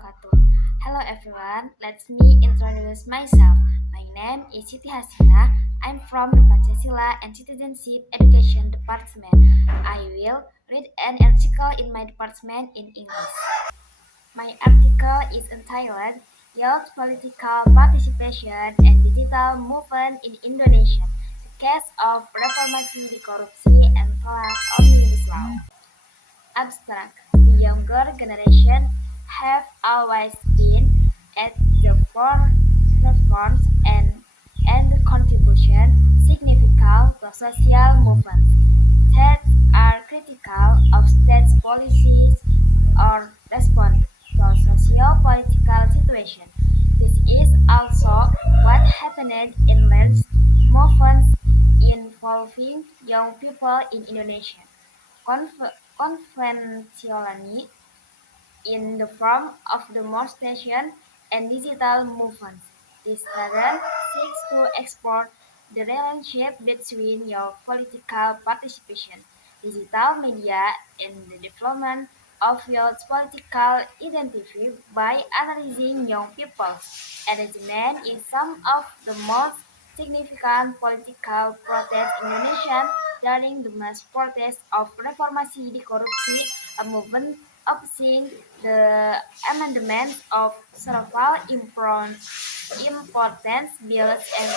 wabarakatuh. Hello everyone, let me introduce myself. My name is Siti Hasina. I'm from the Pancasila and Citizenship Education Department. I will read an article in my department in English. My article is entitled Youth Political Participation and Digital Movement in Indonesia, the case of reformasi di korupsi and tolak Omnibus Law. Abstract. The younger generation have always been at the forefront and contribution significant to social movements that are critical of state policies or respond to socio-political situation. This is also what happened in large movements involving young people in Indonesia conventionally in the form of demonstration and digital movements. This pattern seeks to explore the relationship between your political participation, digital media, and the development of your political identity by analyzing young people's engagement in some of the most significant political protests in Indonesia during the mass protests of Reformasi di Korupsi, a movement opposing the amendment of several important bills and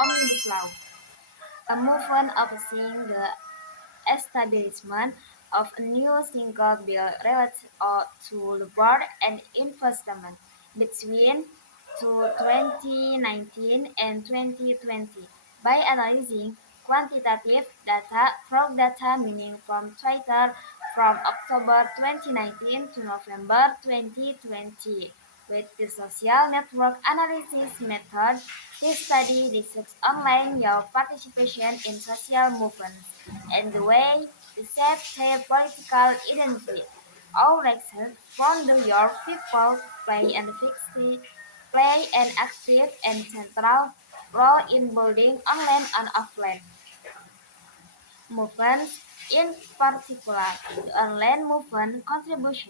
omnibus law, a movement opposing the establishment of a new single bill related to labor and investment between 2019 and 2020 by analyzing quantitative data, crowd data meaning from Twitter from October 2019 to November 2020. With the social network analysis method, this study research online your participation in social movements and the way they shape their political identity. All elections from the York people play an active and central role in building online and offline movements. In particular, the online movement contributes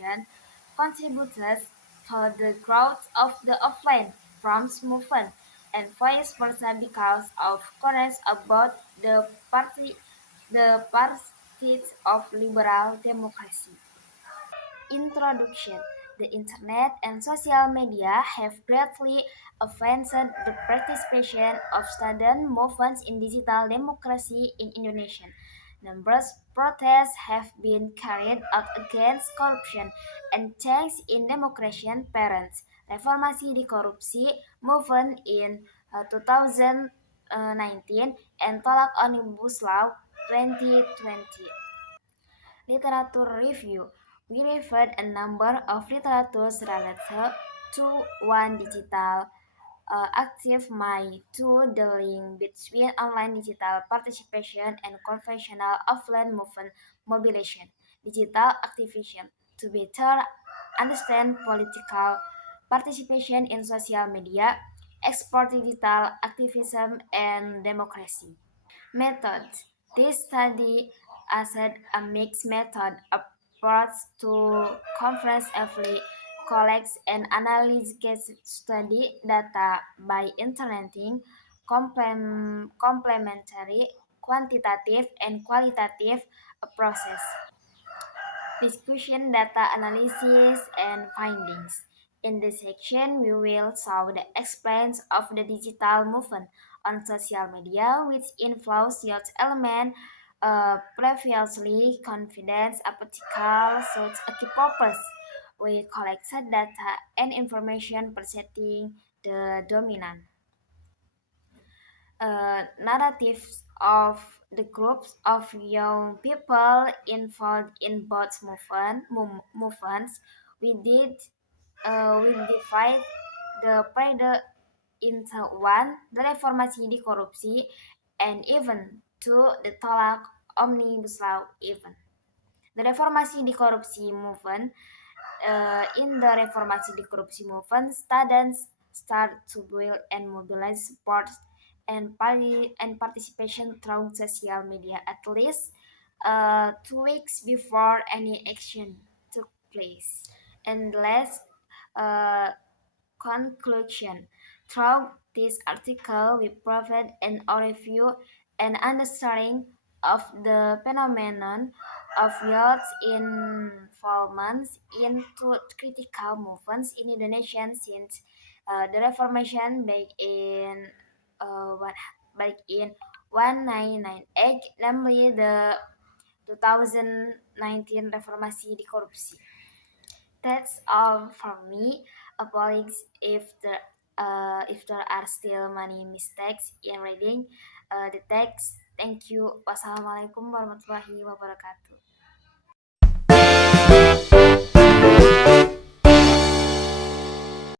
to the growth of the offline forms movement and vice versa because of currents about the pursuit of liberal democracy. Introduction. The Internet and social media have greatly advanced the participation of student movements in digital democracy in Indonesia. Numerous protests have been carried out against corruption and change in democracy parents. Reformasi di korupsi movement in 2019 and Tolak Omnibus Law 2020. Literature review. We reviewed a number of literatures related to one digital active mind to the link between online digital participation and conventional offline movement mobilization, digital activism, to better understand political participation in social media, export digital activism and democracy. Methods. This study used a mixed method approach to comprehensively collect and analyze case study data by integrating complementary quantitative and qualitative approaches. Discussion, data analysis, and findings. In this section, we will show the experience of the digital movement on social media, which involves youth element, previously confidence, apolitical, such a key purpose. We collected data and information presenting the dominant narratives of the groups of young people involved in both movements. We did we divide the period into one, the reformasi di korupsi, and even two, the tolak omnibus law even. The reformasi di korupsi movement in the reformasi di korupsi movement, students start to build and mobilize support and participation through social media at least 2 weeks before any action took place. And last, Uh, Conclusion. Through this article, we provide an overview and understanding of the phenomenon of youth involvement into critical movements in Indonesia since the Reformation back in 1998, namely the 2019 Reformasi di Korupsi. That's all from me. Apologies if there are still many mistakes in reading the text. Thank you. Wassalamualaikum warahmatullahi wabarakatuh.